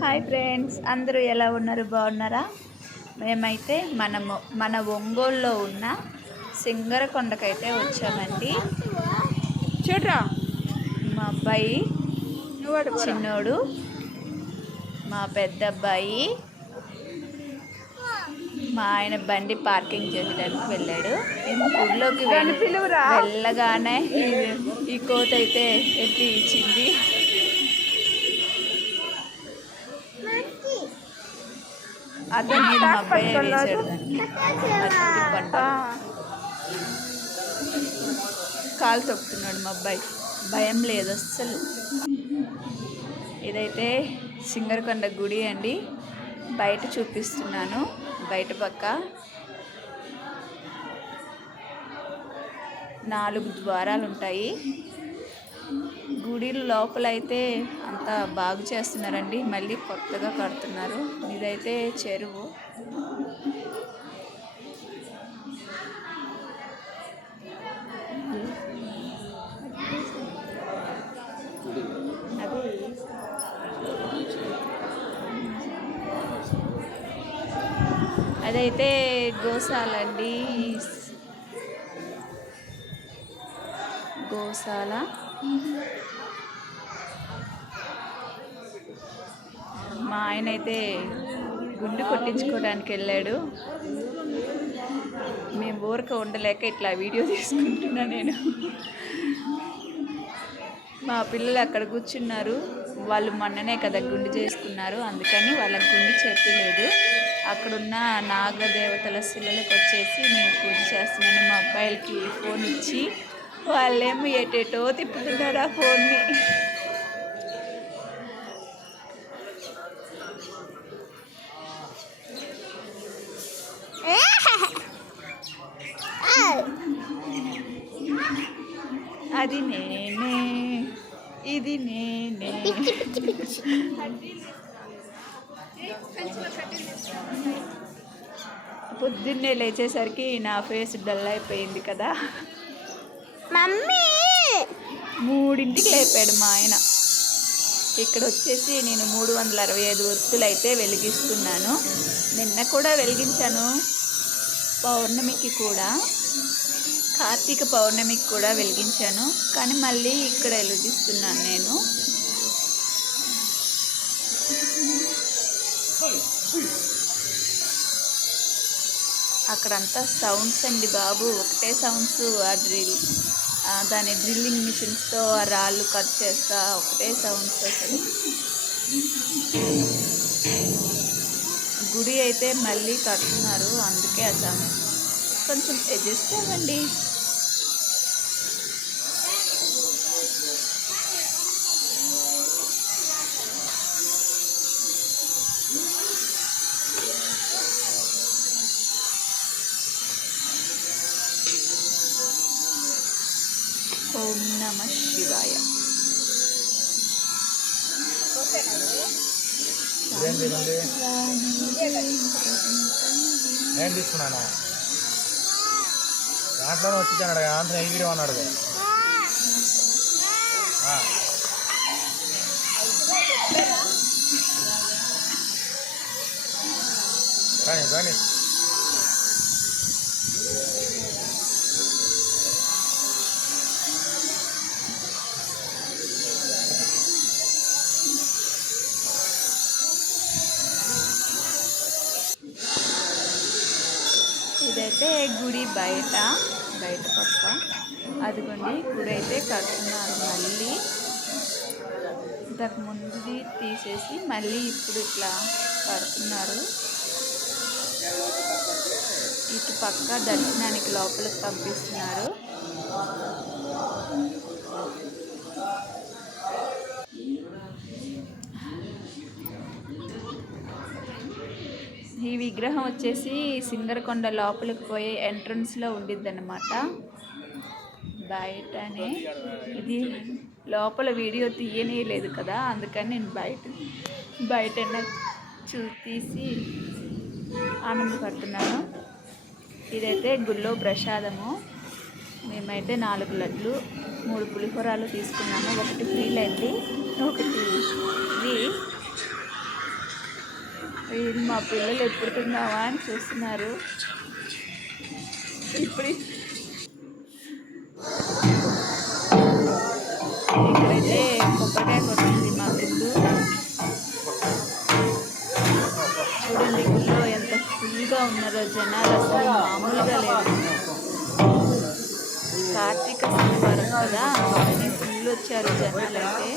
Hi friends, అందరూ ఎలా ఉన్నారు? బాగున్నారా? మేమైతే మన ఒంగోలులో ఉన్న సింగరకొండకైతే వచ్చామండి. చూడరా మా అబ్బాయి చిన్నోడు, మా పెద్ద అబ్బాయి, మా ఆయన బండి పార్కింగ్ చేయడానికి వెళ్ళాడు. ఊళ్ళోకి వెళ్ళగానే ఈ కోత అయితే ఎత్తి ఇచ్చింది. అదే నేను మా అబ్బాయి వేసాడు దానికి. కాలు తొక్కుతున్నాడు మా అబ్బాయి, భయం లేదు అస్సలు. ఇదైతే సింగరకొండ గుడి అండి. బయట చూపిస్తున్నాను. బయట పక్క 4 ద్వారాలు ఉంటాయి. గుడి లోపల అయితే అంతా బాగు చేస్తున్నారండి. మళ్ళీ కొత్తగా కడుతున్నారు. ఇదైతే చెరువు. అదైతే గోశాల అండి. గోశాల. మా ఆయన అయితే గుండు కొట్టించుకోవడానికి వెళ్ళాడు. మేము ఊరిక ఉండలేక ఇట్లా వీడియో తీసుకుంటున్నా నేను. మా పిల్లలు అక్కడ కూర్చున్నారు. వాళ్ళు మొన్ననే కదా గుండు చేసుకున్నారు, అందుకని వాళ్ళకి గుండు చెప్పలేదు. అక్కడున్న నాగదేవతల శిలలకు వచ్చేసి నేను పూజ చేస్తున్నాను. మా అబ్బాయిలకి ఫోన్ ఇచ్చి వాళ్ళేమో ఎటేటో తిప్పుతున్నారు ఆ ఫోన్ని. అది నేనే, ఇది నేనే. పొద్దున్నే లేచేసరికి నా ఫేస్ డల్ అయిపోయింది కదా. మమ్మీ 3ంటికి లేపాడు మా ఆయన. ఇక్కడ వచ్చేసి నేను 365 ఒత్తులు అయితే వెలిగిస్తున్నాను. నిన్న కూడా వెలిగించాను, పౌర్ణమికి కూడా, కార్తీక పౌర్ణమికి కూడా వెలిగించాను. కానీ మళ్ళీ ఇక్కడ వెలిగిస్తున్నాను నేను. అక్కడంతా సౌండ్స్ అండి బాబు, ఒకటే సౌండ్స్. దాని డ్రిల్లింగ్ మిషన్స్తో ఆ రాళ్ళు కట్ చేస్తా ఒకటే సౌండ్స్. అసలు గుడి అయితే మళ్ళీ కడుతున్నారు, అందుకే ఆ సౌండ్. కొంచెం అడ్జస్ట్ అవ్వండి. ఓం నమః శివాయ. నేను తీసుకున్నాను దాంట్లోనే వచ్చించాడు. ఆంధ్ర వీడియో అన్నాడు. కానీ కానీ ఇదైతే గుడి బయట పక్క. అదిగోండి గుడి అయితే కడుతున్నారు. మళ్ళీ ఇంతకు ముందుది తీసేసి మళ్ళీ ఇప్పుడు ఇట్లా కడుతున్నారు. ఇటు పక్క దర్శనానికి లోపలికి పంపిస్తున్నారు. ఈ విగ్రహం వచ్చేసి సింగరకొండ లోపలికి పోయే ఎంట్రన్స్లో ఉండిద్ది అన్నమాట. బయటనే ఇది లోపల వీడియో తీయలేదు కదా, అందుకని నేను బయట తీసి ఆనందపడుతున్నాను. ఇదైతే గుళ్ళో ప్రసాదము. మేమైతే 4 లడ్లు 3 పులిహోరాలు తీసుకున్నాము. ఒకటి ఫ్రీ లైన్ది, ఒకటి ఫ్రీ. వీళ్ళు మా పిల్లలు ఎప్పుడు తిన్నావా అని చూస్తున్నారు. ఇప్పుడు ఇక్కడైతే కొబ్బరికాయ కొట్టింది మా గుళ్ళు. చూడండి గుళ్ళో ఎంత ఫుల్గా ఉన్నారో జనాలు, అసలు మామూలుగా లేదు. కార్తీక శనివారం కదా, ఫుల్ వచ్చారు జనాలు అయితే.